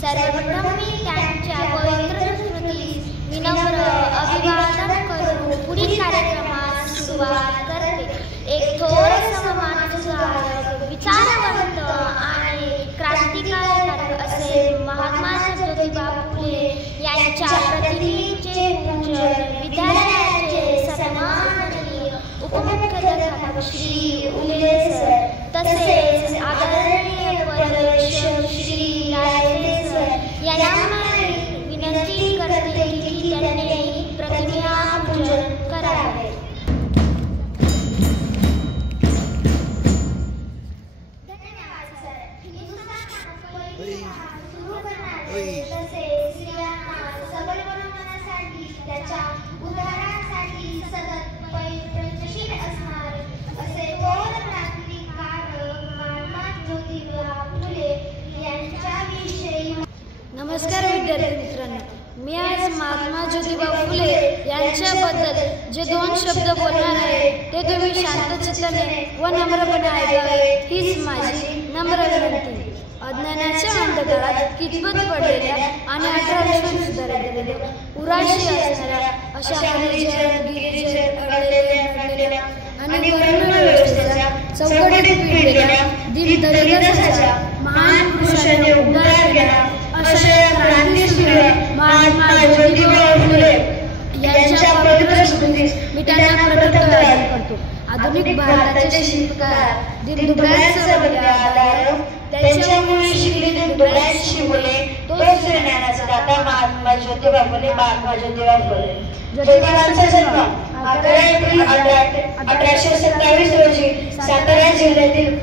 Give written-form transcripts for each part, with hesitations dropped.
सर्वप्रथम मी त्यांच्या पवित्र स्मृतीस विनम्र अभिवादन करून पुढील कार्यक्रमास सुरुवात करते. एक थोर समाजसुधारक, विचारवंत आणि क्रांतिकारक असे महात्मा ज्योतिबा फुले यांच्या प्रतिमेचे पूजन विद्यालयाचे सन्माननीय उपमुख्याध्यापक श्री उगले सर तसेच आदरणीय पर्यवेक्षक श्री रायते सर यांना विनंती करते की त्यांनी प्रतिमा पूजन करावे. त्याच्या उद्धारासाठी सतत प्रयत्नशील असणारे असे थोर क्रांतिकारक महात्मा ज्योतिबा फुले यांच्याविषयी. नमस्कार विद्यार्थी मित्रांनो, मी आज महात्मा ज्योतिबा फुले यांच्याबद्दल जे 2 शब्द बोलणार आहे ते तुम्ही शांत चित्ताने व नम्रपणे ऐकावे हीच माझी नम्र विनंती. अज्ञानाच्या अंधकारात कितपत पडलेल्या आणि 18 वर्षांनी सुधारलेल्या उराशी असणाऱ्या अशा हरिजन गिरिजन अडलेल्या आणि वर्ण व्यवस्थेच्या चौकटीत पिळलेल्या दीनदलितांच्या महान पुरुषांनी उद्धार केला अशा क्रांतीसूर्य महात्मा ज्योतिबा फुले यांच्या पवित्र स्मृतीस मी त्यांना प्रथम करतो. आधुनिक भारताचे शिल्पकार दीनदुबळ्यांचं त्यांच्यामुळे शिकले दीनदुबळ्यांची मुले तोच ज्ञानाचा दाता महात्मा ज्योतिबा फुले. महात्मा ज्योतिबा फुले ज्योतिबांचा जन्म 11 एप्रिल 1827 रोजी सातारा जिल्ह्यातील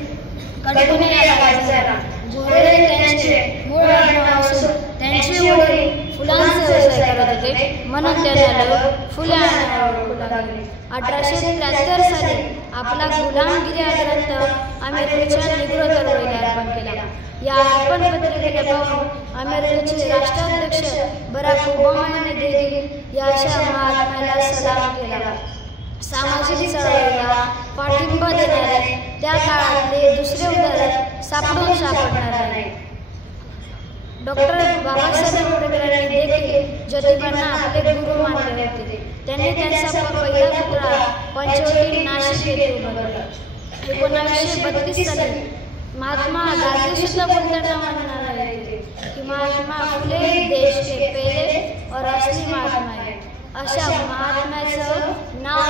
कडकुणे या गावी झाला. जोडे त्यांचे मूळ नाव असून त्यांचे वडील फुलांचा व्यवसाय करत होते म्हणून त्यांना फुले ओळखू लागले. 1873 साली आपला गुलामगिरी ग्रंथ अमेरिकेच्या निग्रो चळवळीला अर्पण केला. या अर्पण पत्रिकेला पाहून अमेरिकेचे राष्ट्राध्यक्ष बराक ओबामा यांनी देखील या अशा महात्म्याला सलाम केला. सामाजिक चळवळीला पाठिंबा देणारे त्या काळातले दुसरे उदाहरण सापडणार नाही. डॉक्टर बाबासाहेब आंबेडकरांनी देखील ज्योतिबांना आपले गुरु मानले होते. त्यांनी त्यांचा पहिला पुतळा पंचवटी नाशिक येथे उभारला. 1932 साली महात्मा गांधी सुद्धा बोलताना म्हणाले की महात्मा फुले देश के पहले और असली महात्मा है. अशा महात्म्याचं नाव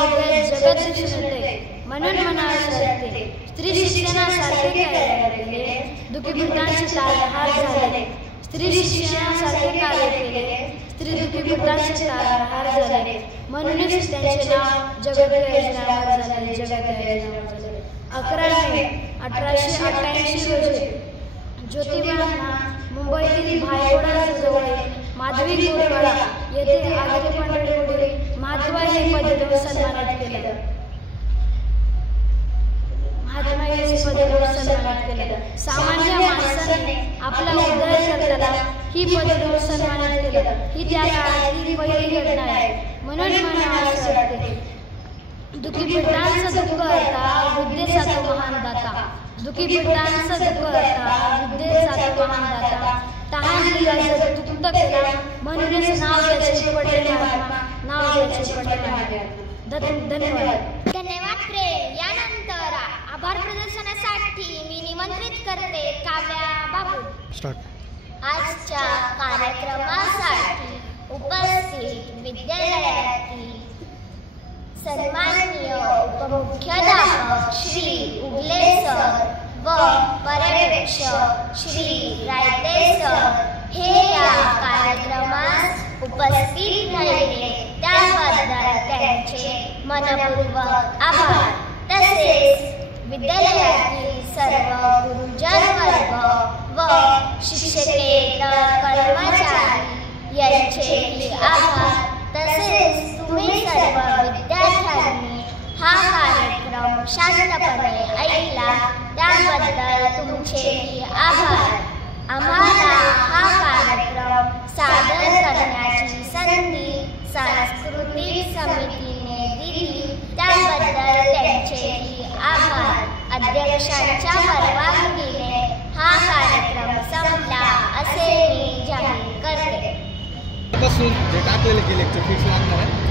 जगत दिसून येते म्हणून म्हणावे लागते. स्त्री शिक्षणासारखे कार्य केले, दुःखी वृद्धांचे तारहार झाले. स्त्री शिक्षणासारखे कार्य केले, स्त्री दुःखी वृद्धांचे तारहार झाले म्हणूनच त्यांचे नाव जगत योजनावर झाले. जगत योजनावर झाले. 11 मे 1888 रोजी ज्योतिबांना मुंबईतील भायखळा जवळ माधवी गोरवाडा येथे आगरी मंडळीपुढे महात्मा हे पद देऊन सन्मानित केले. सामान्य माणसाने आपला उद्धार करताना ही पद देऊन सन्मानित केलं. ही त्या काळातली पहिली घटना आहे म्हणून म्हणावं असं वाटते. दुःखी पीडितांचं दुःख हरता विद्येचा तो महान दाता. दुःखी पीडितांचं दुःख हरता विद्येचा तो महान दाता. तहान दिल्याचं तुक्त केला म्हणूनच नाव त्याचे पडले महात्मा. नाव त्याचे पडले महात्मा. धन्यवाद. प्रेम. यानंतर आभार प्रदर्शनासाठी मी निमंत्रित करते काव्या बाबू. आजच्या कार्यक्रमासाठी उपस्थित विद्यालयातील सन्माननीय उपमुख्याध्यापक श्री उगले सर व पर्यवेक्षक श्री रायते सर हे या कार्यक्रमास उपस्थित राहिले त्याबद्दल त्यांचे मनपूर्वक आभार. तसेच विद्यालयातील सर्व गुरुजन वर्ग व शिक्षकेतर कर्मचारी यांचेही आभार. तसेच तुम्ही सर्व विद्यार्थ्यांनी हा कार्यक्रम शांतपणे ऐकला त्याबद्दल तुमचेही आभार. आम्हाला हा कार्यक्रम सादर करण्याची संधी सांस्कृतिक समितीने दिली त्याबद्दल त्यांचेही आभार. अध्यक्षांच्या परवानगीने हा कार्यक्रम संपला असे मी आजपासून जे टाकलेले की लेक्चर फिक्स लागणार आहे.